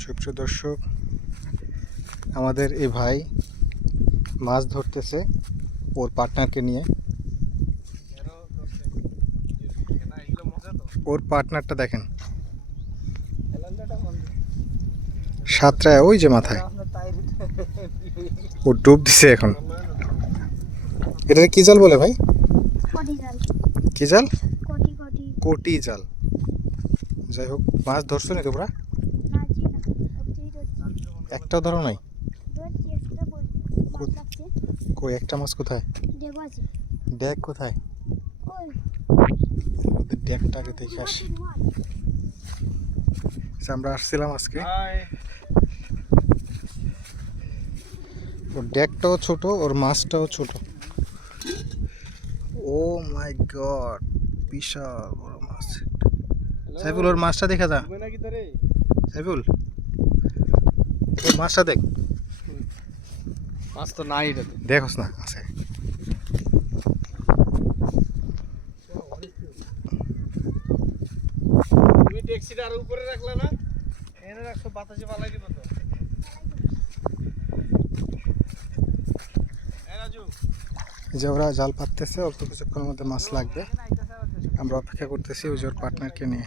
সুপ্রিয় দর্শক, আমাদের এই ভাই মাছ ধরতেছে ওর পার্টনারকে নিয়ে। ওর পার্টনারটা দেখেন, সাতটায় ওই যে মাথায় ও ডুব দিছে এখন। এটা কি জাল বলে ভাই? কি জাল? কোটি জাল। যাই হোক, মাছ ধরছো নাকি তোমরা? একটাও ধরো নাই? কই একটা মাছ কোথায়? ড্যাগ কোথায়? ড্যাগটাকে দেখে আসি। আমরা আসছিলাম আজকে। ওর ড্যাগটাও ছোট, ওর মাছটাও ছোট। ও মাই গড, বিশাল বড় মাছ। সাইফুল, ওর মাছটা দেখা যা। সাইফুল, ওর মাছটা দেখ। মাছ তো নাই, দেখোস না? আছে। তুমি ট্যাক্সিটা আর উপরে রাখলে না? এনে রাখছো, বাতাসে পালাই দিব তো। যে ওরা জাল পাততেছে, অল্প কিছুক্ষণের মধ্যে মাছ লাগবে। আমরা অপেক্ষা করতেছি ওই যে ওর পার্টনারকে নিয়ে।